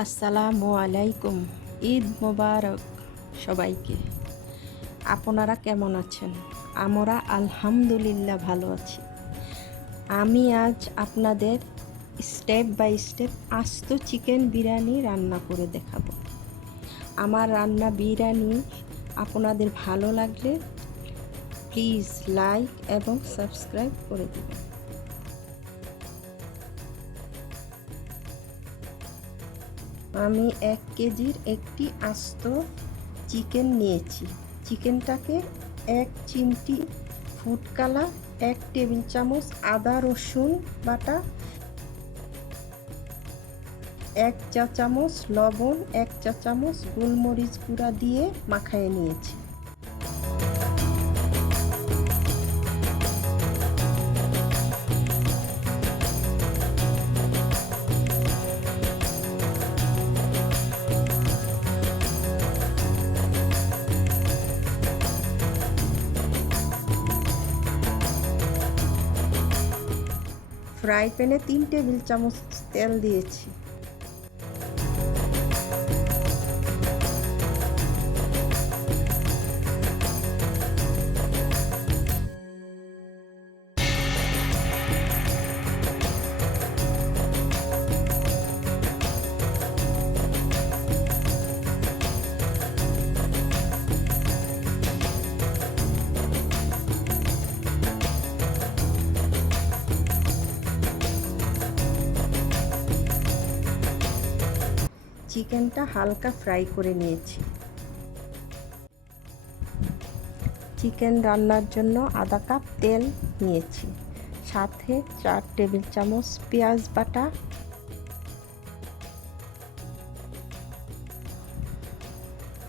আসসালামু আলাইকুম। ঈদ মোবারক সবাইকে। আপনারা কেমন আছেন? আমরা আলহামদুলিল্লাহ ভালো আছি। আমি আজ আপনাদের স্টেপ বাই স্টেপ আস্ত চিকেন বিরিয়ানি রান্না করে দেখাবো। আমার রান্না বিরিয়ানি আপনাদের ভালো লাগলে প্লিজ লাইক এবং সাবস্ক্রাইব করে দেবেন। আমি 1 কেজির একটি আস্ত চিকেন নিয়েছি। চিকেনটাকে 1 চিমটি ফুড কালার, 1 টেবিল চামচ আদা রসুন বাটা, 1 চা চামচ লবণ, 1 চা চামচ গোলমরিচ গুঁড়া দিয়ে মাখিয়ে নিয়েছি। ফ্রাই প্যানে 3 টেবিল চামচ তেল দিয়েছি। চিকেনটা হালকা ফ্রাই করে নিয়েছি। চিকেন রান্নার জন্য আধা কাপ তেল নিয়েছি, সাথে 4 টেবিল চামচ পেঁয়াজ বাটা,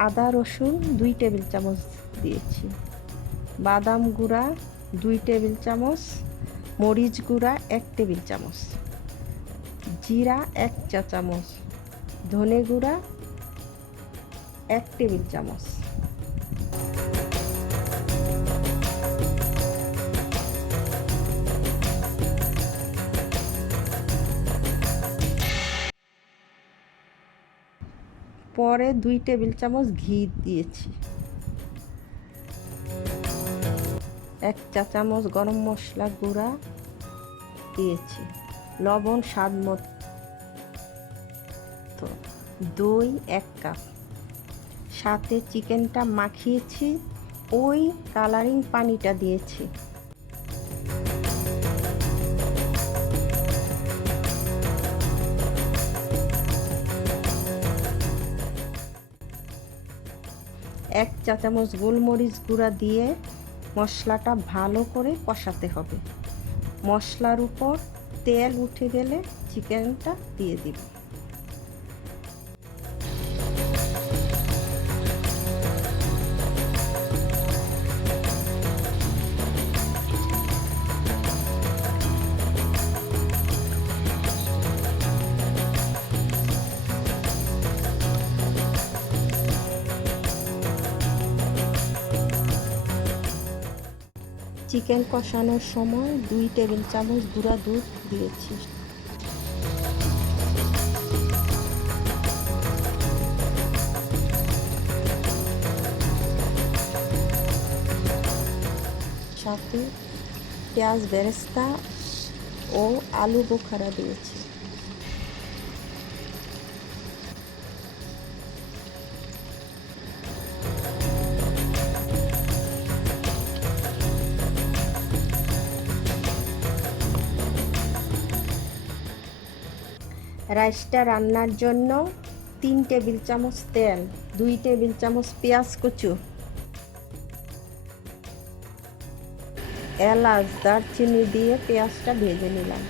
আদা রসুন 2 টেবিল চামচ দিয়েছি, বাদাম গুঁড়া 2 টেবিল চামচ, মরিচ গুঁড়া 1 টেবিল চামচ, জিরা 1 চা চামচ, ধনে গুঁড়া 1 টেবিল চামচ। পরে 2 টেবিল চামচ ঘি দিয়েছি, 1 চা চামচ গরম মশলা গুঁড়া দিয়েছি, লবণ স্বাদ মতো, দই 1 কাপ, সাথে চিকেনটা মাখিয়েছি ওই কালারিং পানিটা দিয়েছি। এক চা চামচ গোলমরিচ গুঁড়া দিয়ে মশলাটা ভালো করে কষাতে হবে। মশলার উপর তেল উঠে গেলে চিকেনটা দিয়ে দিব। চিকেন কষানোর সময় 2 টেবিল চামচ গুঁড়া দুধ দিয়েছি। সাথে পেঁয়াজ বেরেস্তা ও আলু বোখারা দিয়েছি। রাইসটা রান্নার জন্য 3 টেবিল চামচ তেল, 2 টেবিল চামচ পেঁয়াজ কুচি, এলাচ দারচিনি দিয়ে পেঁয়াজটা ভেজে নিলাম।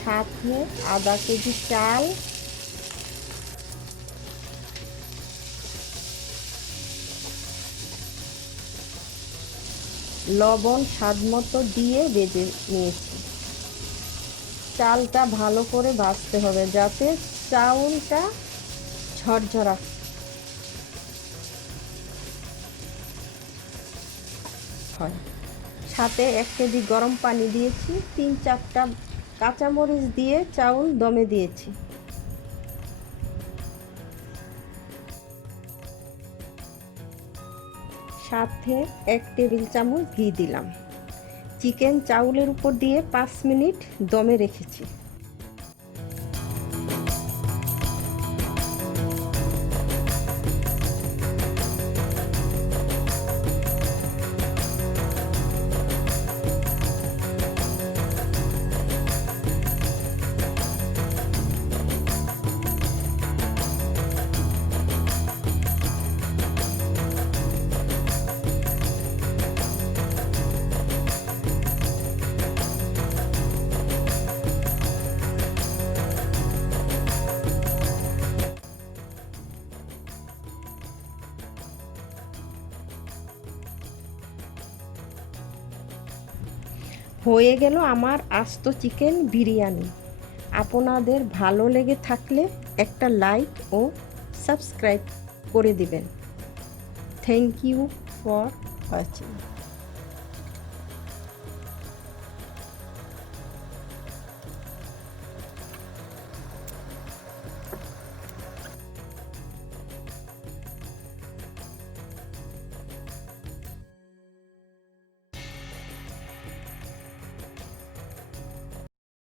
সাথে আধা কেজি চাল, লবণ স্বাদ মতো দিয়ে ভেজে নিয়েছি। চালটা ভালো করে ভাজতে হবে যাতে চাউলটা ঝরঝরা হয়। সাথে 1 কেজি গরম পানি দিয়েছি, 3-4টা কাঁচামরিচ দিয়ে চাউল দমে দিয়েছি। সাথে 1 টেবিল চামচ ঘি দিলাম। চিকেন চাউলের উপর দিয়ে 5 মিনিট দমে রেখেছি। হয়ে গেল আমার আস্ত চিকেন বিরিয়ানি। আপনাদের ভালো লেগে থাকলে একটা লাইক ও সাবস্ক্রাইব করে দিবেন। Thank you for watching.